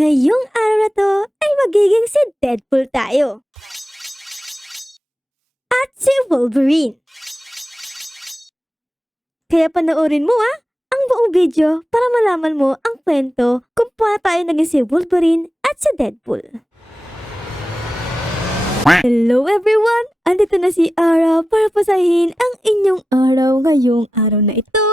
Ngayong araw na to ay magiging si Deadpool tayo. At si Wolverine. Kaya panoorin mo ang buong video para malaman mo ang kwento kung paano tayo naging si Wolverine at si Deadpool. Hello everyone! Andito na si Ara para pasahin ang inyong araw ngayong araw na ito.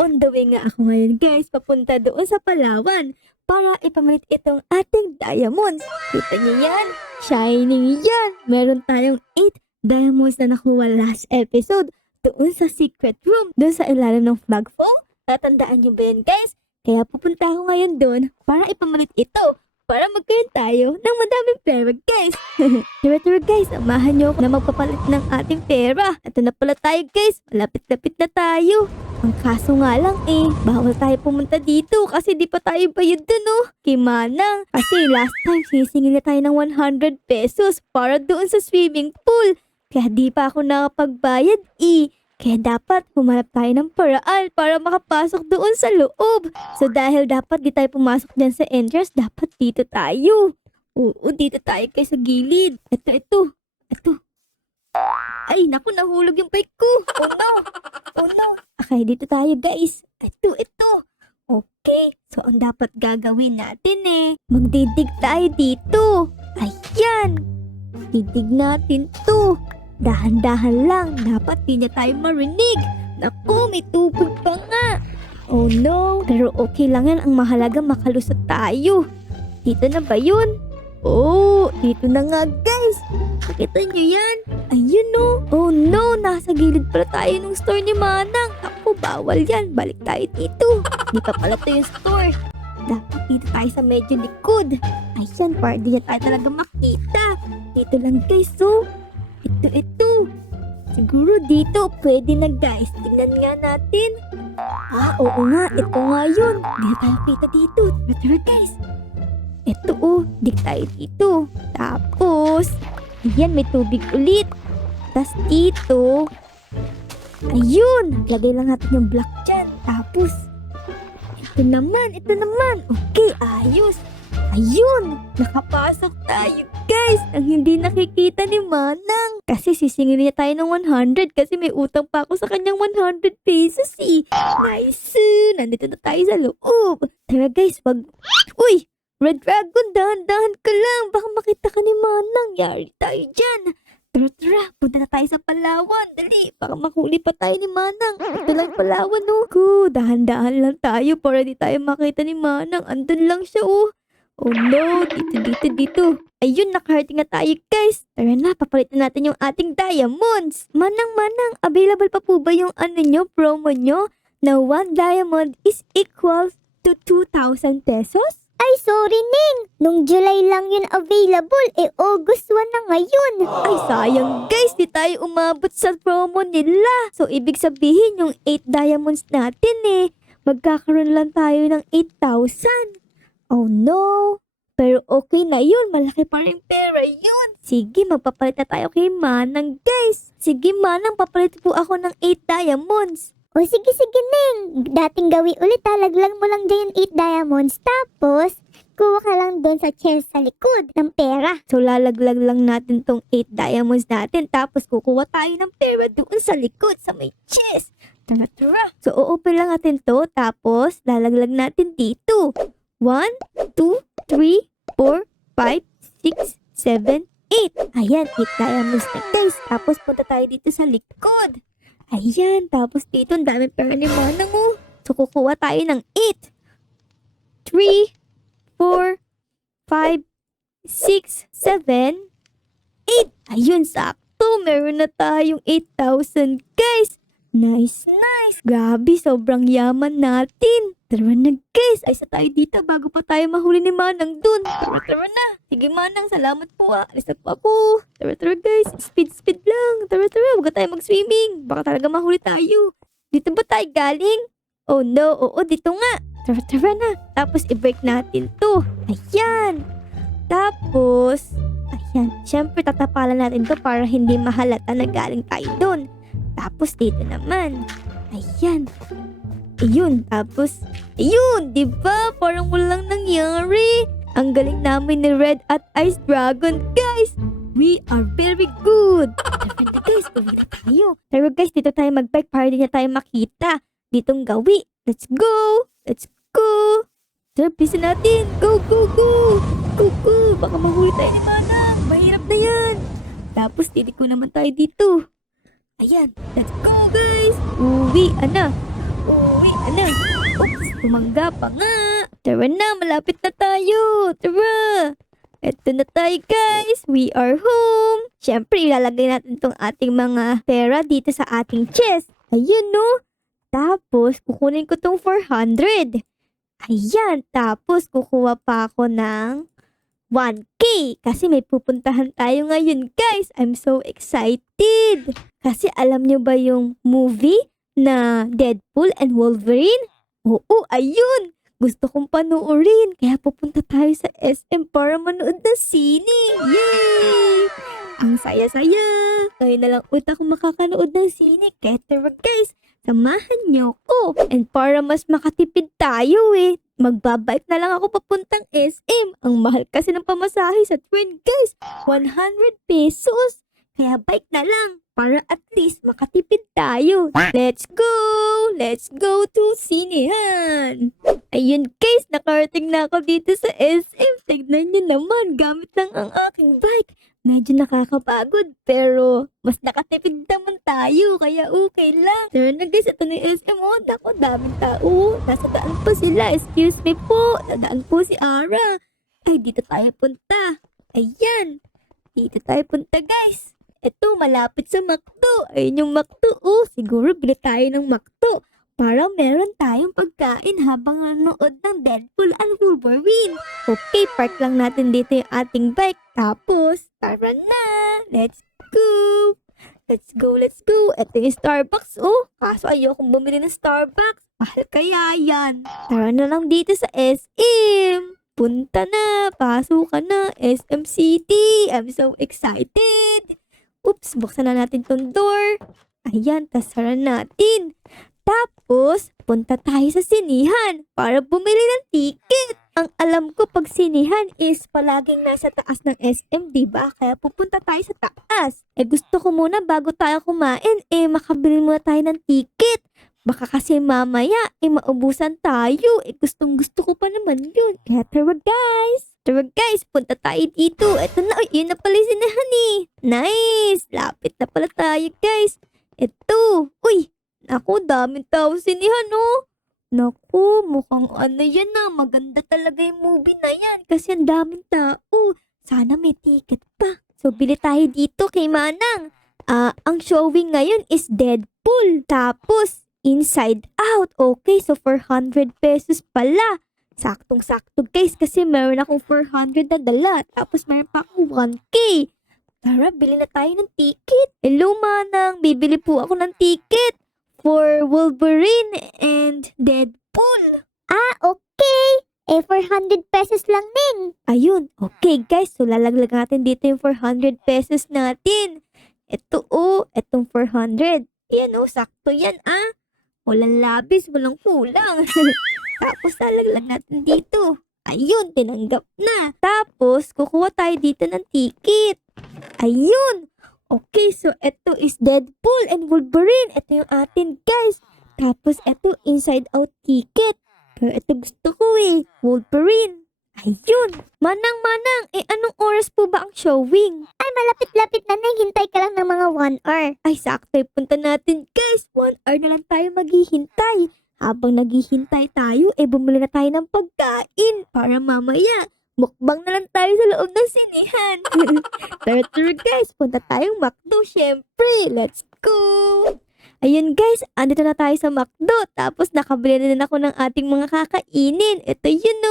On the way nga ako ngayon guys, papunta doon sa Palawan para ipamalit itong ating diamonds. Kita niyo yan? Shining yan! Meron tayong 8 diamonds na nakuha last episode doon sa secret room, doon sa ilalim ng flagpole. Tatandaan niyo ba yan guys? Kaya pupunta ako ngayon doon para ipamalit ito. Para magkaroon tayo ng madaming pera guys. Tara guys, samahan nyo ako na magpapalit ng ating pera. Ito na pala tayo guys, malapit-lapit na tayo. Ang kaso nga lang bawal tayo pumunta dito kasi di pa tayo bayad dun kay Manang. Kasi last time sisingil na tayo ng 100 pesos para doon sa swimming pool. Kaya di pa ako nakapagbayad Kaya dapat humanap tayo ng paraan para makapasok doon sa loob. So dahil dapat di tayo pumasok dyan sa entrance, dapat dito tayo. Oo, dito tayo kayo sa gilid. Ito. Ay, naku, nahulog yung bike ko. Oh no. Okay, dito tayo guys. Ito. Okay, so ang dapat gagawin natin magdidig tayo dito. Ayan. Didig natin to. Dahan-dahan lang, dapat di na tayo marinig. Naku, may tubig pa nga. Oh no, pero okay lang yan. Ang mahalaga makalusot tayo. Dito na ba yun? Oh, dito na nga guys. Nakita nyo yan? Ayun Oh no, nasa gilid pala tayo ng store ni Manang. Ako, bawal yan. Balik tayo dito. Di pa pala ito yung store. Dapat dito tayo sa medyo likod. Ayan, para di na tayo talaga makita. Dito lang guys, Ito. Siguro dito, pwede na guys. Tingnan nga natin. Oo nga, ito nga yun. Hindi na tayo kita dito. Tara guys. Ito dig tayo dito. Tapos, ayan, may tubig ulit. Tapos dito, ayun, lagay lang natin yung block dyan. Tapos, ito naman. Okay, ayos. Ayun, nakapasok tayo guys. Ang hindi nakikita ni Manang. Kasi sisingilin niya tayo ng 100 kasi may utang pa ako sa kanyang 100 pesos Nice. Nandito na tayo sa loob. Tara guys, Uy! Red Dragon, dahan-dahan ka lang. Baka makita ka ni Manang. Yari tayo dyan. Tara, punta na tayo sa Palawan. Dali, baka makuli pa tayo ni Manang. Ito lang Palawan dahan-dahan lang tayo para di tayo makita ni Manang. Andun lang siya Oh no, dito. Ayun, nakarating na tayo guys. Tara na, papalitan natin yung ating diamonds. Manang, available pa po ba yung promo nyo? Na 1 diamond is equal to 2,000 pesos? Ay, sorry Ning. Nung July lang yun available, August 1 na ngayon. Ay, sayang guys, di tayo umabot sa promo nila. So, ibig sabihin yung 8 diamonds natin magkakaroon lang tayo ng 8,000. Oh no! Pero okay na yun. Malaki pa rin pera yun. Sige, magpapalit na tayo kay Manang, guys. Sige, Manang, papalit po ako ng 8 diamonds. O sige Ning. Dating gawi ulit, talaglag mo lang dyan yung 8 diamonds. Tapos, kuha ka lang doon sa chest sa likod ng pera. So, lalaglag lang natin tong 8 diamonds natin. Tapos, kukuha tayo ng pera doon sa likod, sa may chest. Tara. So, uupo lang natin to. Tapos, lalaglag natin dito. 1, 2, 3, 4, 5, 6, 7, 8. Ayan, 8 diamonds na guys. Tapos punta tayo dito sa likod. Ayan, tapos dito ang daming pera ni Manang So kukuha tayo ng 8, 3, 4, 5, 6, 7, 8. Ayun, sakto. Meron na tayong 8,000 guys. Nice. Grabe, sobrang yaman natin. Tara na guys, ayos na tayo dito bago pa tayo mahuli ni Manang dun. Tara na. Sige Manang, salamat po Alis na po ako. Tara guys, speed lang. Tara, huwag tayo mag-swimming. Baka talaga mahuli tayo. Dito ba tayo galing? Oh no, oo, dito nga. Tara na. Tapos i-break natin to. Ayan. Tapos, syempre tatapalan natin to para hindi mahalata na galing tayo dun. Tapos dito naman. Ayan. Ayun, tapos, ayun, di ba? Parang walang nangyari. Ang galing namin ni Red at Ice Dragon, guys! We are very good! Tara guys, uwi na tayo. Tara guys, dito tayo mag-bike para di na tayo makita. Ditong gawi. Let's go! Let's go! Tara, bisa natin! Go, go, go! Go, go! Baka mahuli tayo ni Manang! Mahirap na yan! Tapos, tiliko naman tayo dito. Ayan, let's go guys! Uwi, ana! Uwi, ana! Oops, tumangga pa nga! Tara na, malapit na tayo! Tara! Eto na tayo guys! We are home! Siyempre, ilalagay natin tong ating mga pera dito sa ating chest. Ayun no! Tapos, kukunin ko tong 400. Ayan, tapos kukuha pa ako ng 1K kasi may pupuntahan tayo ngayon guys. I'm so excited. Kasi alam nyo ba yung movie na Deadpool and Wolverine? Oo, ayun. Gusto kong panoorin. Kaya pupunta tayo sa SM para manood ng sine. Yay! Ang saya-saya. Ngayon na lang ulit ako makakanood ng sine. Kaya tara guys, samahan niyo ko. And para mas makatipid tayo magbabike na lang ako papuntang SM. Ang mahal kasi ng pamasahe sa train guys. 100 pesos. Kaya bike na lang para at least makatipid tayo. Let's go! Let's go to sinehan! Ayun guys, nakarating na ako dito sa SM. Tignan nyo naman, gamit lang ang aking bike. Medyo nakakapagod pero mas nakatipid naman tayo kaya okay lang. Tara na guys, ito na yung SM. Oh, naku, daming tao. Nasa daan pa sila. Excuse me po. Nadaan po si Ara. Ay, dito tayo punta. Ayan. Dito tayo punta guys. Ito, malapit sa McDo. Ayun yung McDo. Oh, siguro bili tayo ng McDo para meron tayong pagkain habang nanonood ng Deadpool and Wolverine. Okay, park lang natin dito yung ating bike. Tapos, tara na. Let's go. Let's go, let's go. Ito yung Starbucks, oh. Kaso ayokong bumili ng Starbucks. Mahal kaya yan. Tara na lang dito sa SM. Punta na. Pasok ka na. SM City. I'm so excited. Oops, buksan na natin tong door. Ayan, tasara natin. Tapos, punta tayo sa sinihan para bumili ng ticket. Ang alam ko pag sinihan is palaging nasa taas ng SM, diba? Kaya pupunta tayo sa taas. Gusto ko muna bago tayo kumain, makabili muna tayo ng ticket. Baka kasi mamaya, maubusan tayo. Gustong gusto ko pa naman yun. Kaya tara guys. Tara guys, punta tayo dito. Ito na, yun na pala yung sinihan Nice! Lapit na pala tayo guys. Ito. Uy! Naku, daming tao sinihan, oh. Naku, mukhang ano yan na. Maganda talaga yung movie na yan. Kasi ang daming tao. Sana may ticket pa. So, bili tayo dito kay Manang. Ang showing ngayon is Deadpool. Tapos, Inside Out. Okay, so 400 pesos pala. Saktong-sakto guys kasi meron akong 400 na dala. Tapos meron pa akong 1K. Tara, bili na tayo ng ticket. Hello Manang, bibili po ako ng ticket for Wolverine and Deadpool. Okay. 400 pesos lang din. Ayun, okay guys. So lalaglag natin dito yung 400 pesos natin. Ito etong 400. Yan sakto yan Walang labis, walang kulang. Tapos lalaglag natin dito. Ayun, tinanggap na. Tapos, kukuha tayo dito ng ticket. Ayun. Okay, so ito is Deadpool and Wolverine. Ito yung atin, guys. Tapos, ito Inside Out ticket. Pero ito gusto ko Wolverine. Ayun. Manang, anong oras po ba ang showing? Ay, malapit-lapit na hintay ka lang ng mga 1 hour. Ay, sakto. Punta natin, guys. 1 hour na lang tayo maghihintay. Habang naghihintay tayo, bumili na tayo ng pagkain para mamaya mukbang na lang tayo sa loob ng sinihan. Tara guys, punta tayong McDo syempre. Let's go! Ayun guys, andito na tayo sa McDo. Tapos nakabili na din ako ng ating mga kakainin. Ito yun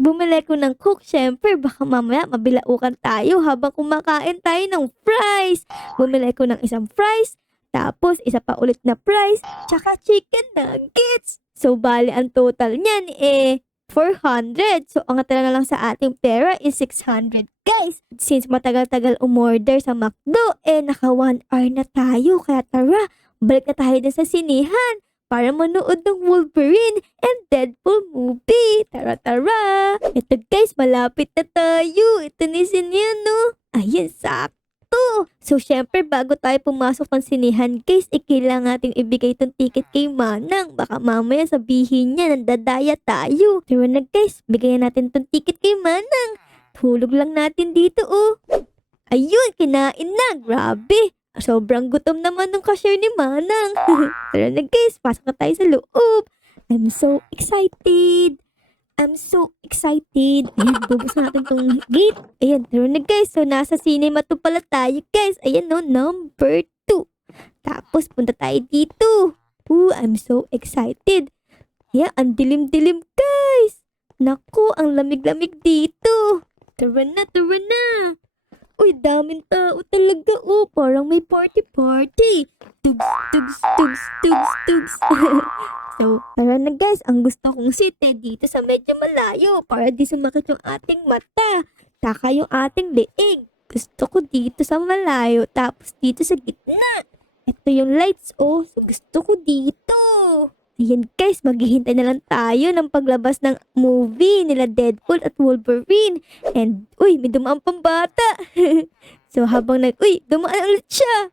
Bumili ko ng Coke syempre. Baka mamaya mabilaukan tayo habang kumakain tayo ng fries. Bumili ko ng isang fries. Tapos, isa pa ulit na fries, tsaka chicken nuggets. So, bali ang total niyan 400. So, ang natira na lang sa ating pera is 600. Guys, since matagal-tagal umorder sa McDo, naka 1 hour na tayo. Kaya tara, balik na tayo din sa sinihan para manood ng Wolverine and Deadpool movie. Tara, tara! Ito guys, malapit na tayo. Ito ni Sinihan, no? Ayun, sakto! So, syempre, bago tayo pumasok ng sinihan, guys, kailangan natin ibigay itong ticket kay Manang. Baka mamaya sabihin niya, nandadaya tayo. Tara na guys, bigayan natin itong ticket kay Manang. Tulog lang natin dito, oh. Ayun, kinain na. Grabe. Sobrang gutom naman ng cashier ni Manang. Tara na guys, pasok na tayo sa loob. I'm so excited. Ayan, bubuksan natin tong gate. Ayan, tara na guys. So, nasa cinema to pala tayo guys. Ayan no, number 2. Tapos, punta tayo dito. I'm so excited. Ayan, ang dilim-dilim guys. Naku, ang lamig-lamig dito. Tara na, tara na. Uy, daming tao talaga. Oh, parang may party-party. Tugs, tugs, tugs, tugs, tugs. So, tara na guys. Ang gusto kong seat dito sa medyo malayo para di sumakit yung ating mata. Taka yung ating leeg. Gusto ko dito sa malayo. Tapos dito sa gitna. Ito yung lights, oh. So, gusto ko dito. Ayan guys, maghihintay na lang tayo ng paglabas ng movie nila Deadpool at Wolverine. And, uy, may dumaan pang bata. So, habang dumaan ulit siya.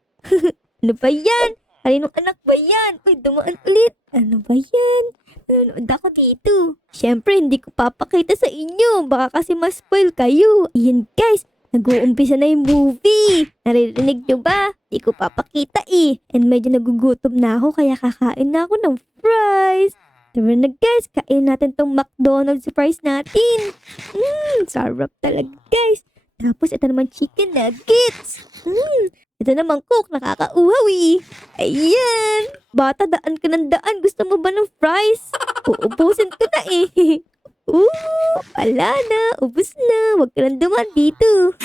Ano ba yan? Kaninong anak ba yan? Uy, dumaan ulit. Ano ba yan? Nanonood ako dito. Siyempre, hindi ko papakita sa inyo. Baka kasi ma-spoil kayo. Ayan guys, nag-uumpisa na yung movie. Naririnig nyo ba? Di ko papakita eh. And medyo nagugutom na ako kaya kakain na ako ng fries. Tara na guys, kain natin tong McDonald's fries natin. Sarap talaga guys. Tapos ito naman chicken nuggets. Ito naman coke, nakakauhaw eh. Ayan. Bata, daan ka ng daan. Gusto mo ba ng fries? Uubusin ko na eh. Wala na. Ubus na. Huwag ka lang duman dito.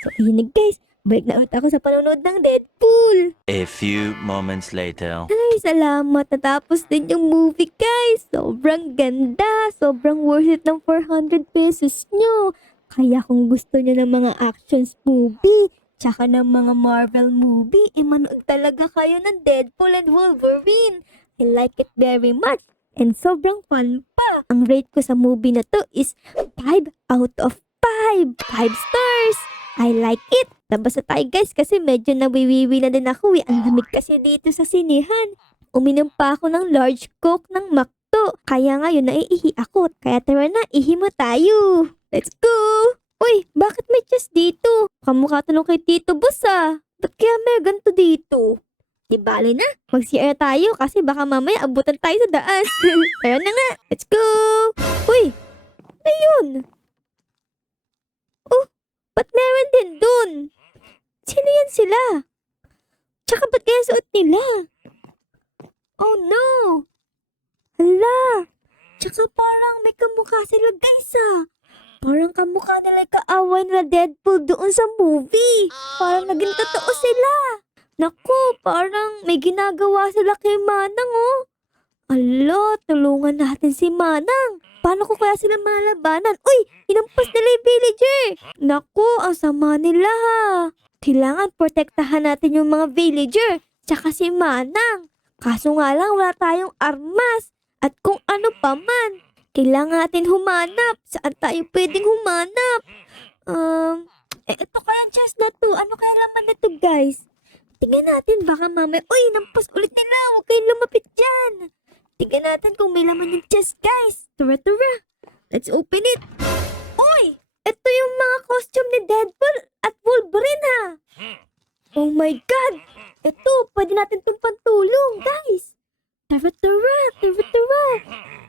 So, ayan na guys. Balik na ulit ako sa panonood ng Deadpool. A few moments later. Ay, salamat. Natapos din yung movie, guys. Sobrang ganda. Sobrang worth it ng 400 pesos nyo. Kaya kung gusto nyo ng mga actions movie, tsaka ng mga Marvel movie, manood talaga kayo ng Deadpool and Wolverine. I like it very much. And sobrang fun pa. Ang rate ko sa movie na to is 5 out of 5. 5 stars. I like it. Labas na tayo guys kasi medyo nawiwiwi na din ako eh. Ang lamig kasi dito sa sinihan. Uminom pa ako ng large coke ng McDo. Kaya ngayon naiihi ako. Kaya tara na, ihi mo tayo. Let's go! Uy, bakit may chest dito? Kamukha to nung kay Tito Boss ah. Ba't kaya may ganito dito? Di bali na, mag-CR tayo kasi baka mamaya abutan tayo sa daan. Tara na nga, let's go! Uy, ano yun? Oh, ba't meron din dun? Sino yan sila? Tsaka ba't kaya suot nila? Oh no! Hala! Tsaka parang may kamukha sila guys ah. Parang kamukha nila yung kaaway nila Deadpool doon sa movie. Parang naging totoo sila. Naku, parang may ginagawa sila kay Manang oh. Alo, tulungan natin si Manang. Paano ko kaya sila malabanan? Uy, inampas nila yung villager. Naku, ang sama nila ha. Kailangan protektahan natin yung mga villager. Tsaka si Manang. Kaso nga lang wala tayong armas. At kung ano pa man. Kailangan natin humanap. Saan tayo pwedeng humanap? Ito kaya chest na to. Ano kaya laman na to guys? Tingnan natin baka mamaya. Uy, nampas ulit nila. Huwag kayong lumapit dyan. Tingnan natin kung may laman yung chest guys. Tara, tara. Let's open it. Uy! Ito yung mga costume ni Deadpool at Wolverine ha. Oh my God! Ito, pwede natin itong pantulong, guys. Tara, tara, tara, tara.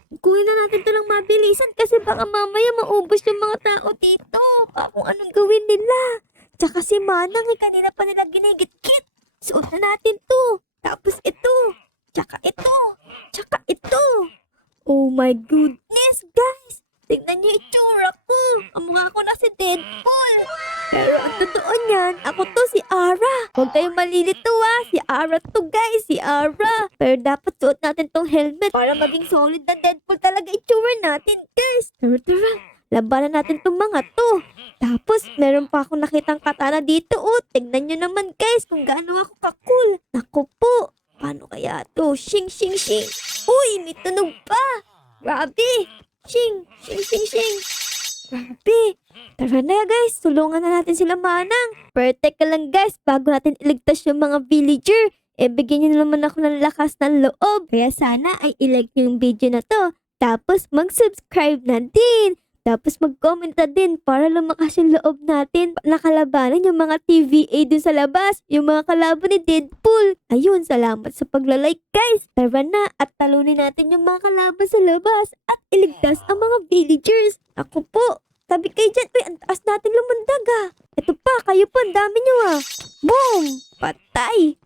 Kunin na natin ito ng mabilisan kasi baka mamaya maubos yung mga tao dito. Baka kung anong gawin nila. Tsaka si Manang, kanina pa nila ginigit-git. Suot na natin to. Tapos ito. Tsaka ito. Tsaka ito. Oh my goodness, guys. Tignan niyo itsura ko. Ang mukha ko na si Deadpool. Pero ang totoo niyan, ako to si Ara. Huwag kayong malilito si Ara to guys, si Ara. Pero dapat suot natin tong helmet para maging solid na Deadpool talaga itsura natin guys. Tara, tara. Labanan natin tong mga to. Tapos, meron pa akong nakitang katana dito. Oh, tignan nyo naman guys kung gaano ako kakul. Naku po. Paano kaya to? Shing, shing, shing. Uy, may tunog pa. Grabe. Shing, shing, shing, shing. Grabe. Tara na guys, tulungan na natin sila Manang. Pero teka lang guys, bago natin iligtas yung mga villager, bigyan nyo naman ako ng lakas ng loob. Kaya sana ay ilike nyo yung video na to. Tapos mag-subscribe na din. Tapos mag-comment na din para lumakas yung loob natin. Nakalabanan yung mga TVA dun sa labas. Yung mga kalaban ni Deadpool. Ayun, salamat sa paglalike guys. Tara na at talunin natin yung mga kalaban sa labas. At iligtas ang mga villagers. Ako po, tabi kayo dyan. Uy, ang taas natin lumundag ah. Ito pa, kayo po, ang dami nyo ah. Boom! Patay!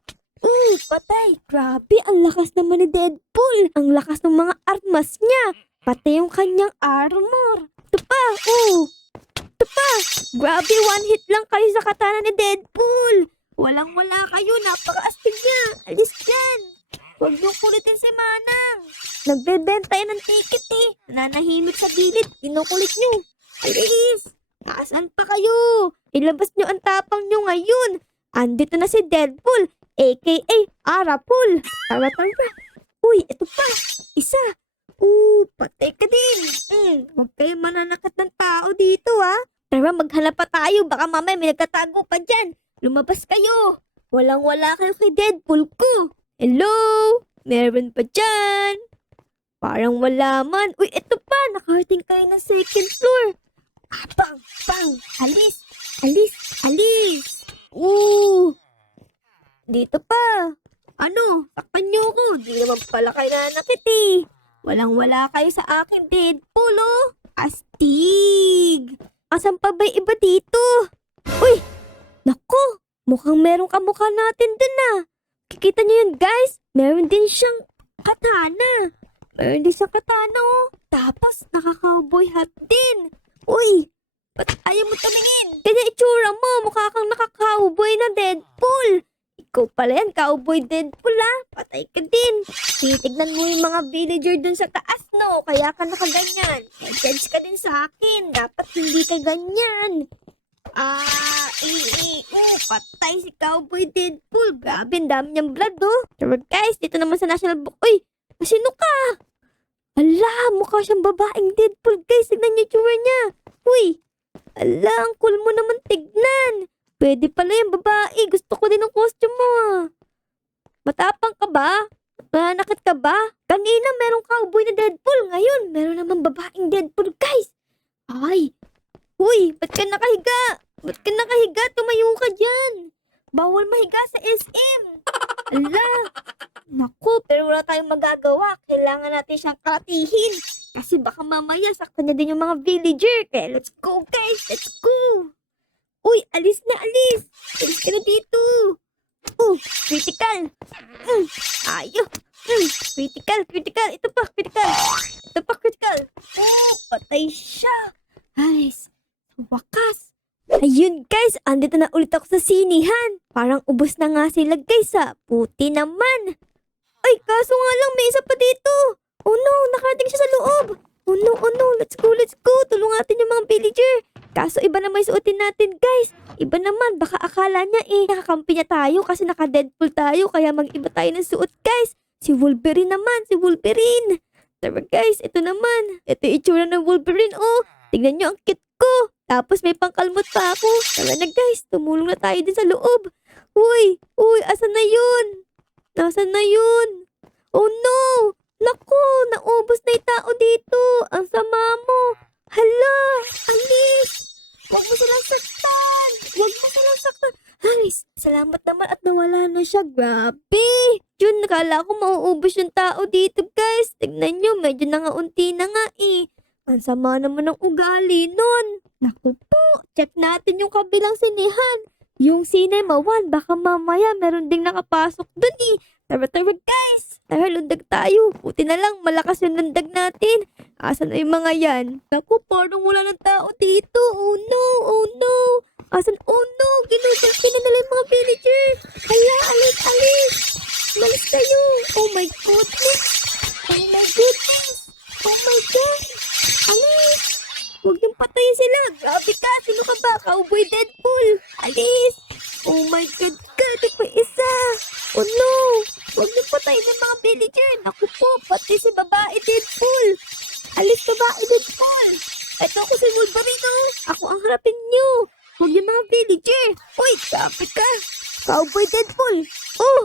Patay! Grabe, ang lakas naman ni Deadpool. Ang lakas ng mga armas niya. Pati yung kanyang armor. Ito pa, Ito pa. Grabe, one hit lang kayo sa katana ni Deadpool. Walang-wala kayo, napaka-astig niya. Alis dyan. Huwag niyong kulitin si Manang. Nagbebenta yan ng ticket eh. Nananahimik sa gilid, kinukulit niyo. Alis! Nasaan pa kayo? Ilabas niyo ang tapang niyo ngayon. Andito na si Deadpool, aka Arapul. Tara. Uy, ito pa. Isa. Patay ka din. Huwag kayo mananakit ng tao dito ha. Tara, maghanap pa tayo. Baka mamaya may nagtatago pa dyan. Lumabas kayo. Walang-wala kayo kay Deadpool ko. Hello? Meron pa dyan. Parang wala man. Uy, ito pa. Nakarating kayo ng second floor. Pang. Alis. Dito pa. Ano? Takpan niyo ko. Di naman pala kayo nanakit eh. Walang-wala kayo sa akin, Deadpool, oh. Astig. Asan pa ba yung iba dito? Uy! Naku! Mukhang merong kamukha natin dun ah. Kikita niyo yun, guys? Meron din siyang katana. Oh. Tapos, naka-cowboy hat din. Uy! Ba't ayaw mo tumingin? Kaya itsura mo, mukha kang naka-cowboy na Deadpool. Ikaw pala yan, cowboy Deadpool ah. Patay ka din. Titignan mo yung mga villager dun sa taas, no? Kaya ka nakaganyan. Judge ka din sa akin. Dapat hindi ka ganyan. Patay si cowboy Deadpool. Grabe, ang dami niyang blood, oh. Pero guys, dito naman sa National Book. Uy, sino ka? Ala, mukha siyang babaeng Deadpool, guys. Tignan niyo yung tsura niya. Uy, ala, ang cool mo naman tignan. Pwede pala yung babae. Gusto ko din ng costume mo ah. Matapang ka ba? Nanakit ka ba? Kanina merong cowboy na Deadpool. Ngayon, meron naman babaeng Deadpool, guys. Ay. Uy, ba't ka nakahiga? Tumayo ka dyan. Bawal mahiga sa SM. Ala. Naku, pero wala tayong magagawa. Kailangan natin siyang katihin. Kasi baka mamaya saktan niya din yung mga villager. Kaya let's go, guys. Let's go. Uy, alis na, alis. Alis ka na dito. Critical. Ayo. Critical. Ito pa, critical. Patay siya. Ay, sa wakas. Ayun guys, andito na ulit ako sa sinihan. Parang ubos na nga sila guys ah. Puti naman. Ay, kaso nga lang may isa pa dito. Oh no, nakarating siya sa loob. Oh no, let's go. Tulungan natin yung mga villager. Kaso iba naman yung suotin natin, guys. Iba naman, baka akala niya nakakampi niya tayo kasi naka-Deadpool tayo kaya mag-iba tayo ng suot, guys. Si Wolverine naman, Tara guys, ito naman. Ito yung itsura ng Wolverine, oh. Tignan niyo ang cute ko. Tapos may pangkalmot pa ako. Tara na guys, tumulong na tayo din sa loob. Uy, asan na yun? Nasaan na yun? Oh no! Naku, naubos na yung tao dito. Ang sama mo. Hala, alis. Huwag mo silang saktan. Alis, salamat naman at nawala na siya. Grabe. Yun, nakala ko mauubos yung tao dito, guys. Tignan nyo, medyo nangaunti na nga eh. Ang sama naman ng ugali nun. Naku po, check natin yung kabilang sinihan. Yung Cinema 1, baka mamaya meron ding nakapasok dun eh. Tara guys. Tara, lundag tayo. Buti na lang, malakas yung lundag natin. Asan na yung mga yan? Naku, parang wala ng tao dito. Oh no. Asan? Oh no, ginugulpi na nila yung mga villager. Hala, alis. Malis kayo. Oh my goodness. Oh my God. Alis. Huwag niyong patayin sila. Grabe ka. Sino ka ba? Cowboy Deadpool. Alis. Oh my God. Ito pa isa. Oh no. Huwag niyo harapin nyo. Huwag yung mga villager. Uy, sabi ka. Cowboy Deadpool. Oh!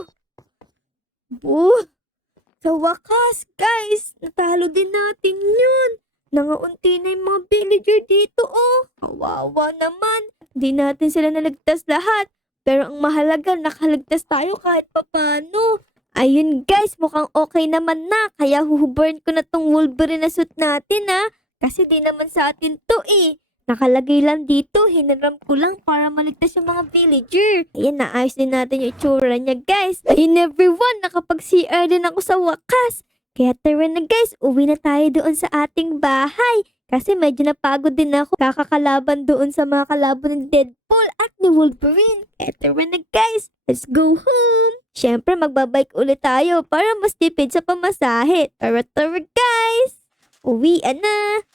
Sa wakas, guys, natalo din natin yun. Nangaunti na yung mga villager dito, oh. Kawawa naman. Di natin sila naligtas lahat. Pero ang mahalaga, nakaligtas tayo kahit papano. Ayun guys, mukhang okay naman na. Kaya huhuburn ko na tong Wolverine na suit natin ha. Kasi di naman sa atin to eh. Nakalagay lang dito, hinaram ko lang para maligtas yung mga villager. Ayan, naayos din natin yung itsura niya guys. Ayun everyone, nakapag-CR din ako sa wakas. Kaya tara na guys, uwi na tayo doon sa ating bahay. Kasi medyo napagod din ako kakakalaban doon sa mga kalaban ng Deadpool at ni Wolverine. Kaya tara na guys, let's go home. Siyempre magbabike ulit tayo para mas tipid sa pamasahe. Tara guys, uwian na.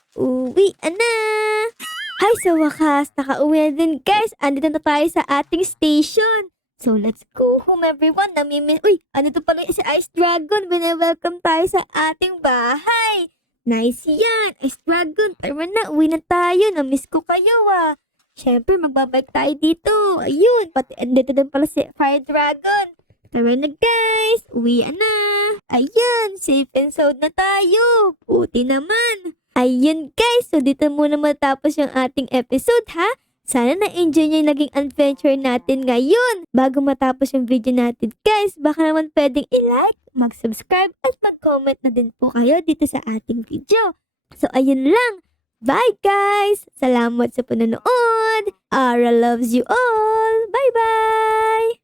Hay, sa wakas, nakauwi na din guys. Andito na tayo sa ating station. So, let's go home everyone. Uy, ano to pala si Ice Dragon? Welcome tayo sa ating bahay. Nice yan. Ice Dragon, tara na. Uwi na tayo. Namiss ko kayo ah. Siyempre, magbabike tayo dito. Ayun, pati andito din pala si Fire Dragon. Tara na guys. Uwi na. Ayan, safe and sound na tayo. Buti naman. Ayun guys, so dito muna matapos yung ating episode ha. Sana na-enjoy nyo yung naging adventure natin ngayon. Bago matapos yung video natin guys, baka naman pwedeng i-like, mag-subscribe at mag-comment na din po kayo dito sa ating video. So ayun lang. Bye guys! Salamat sa panonood! Ara loves you all! Bye-bye!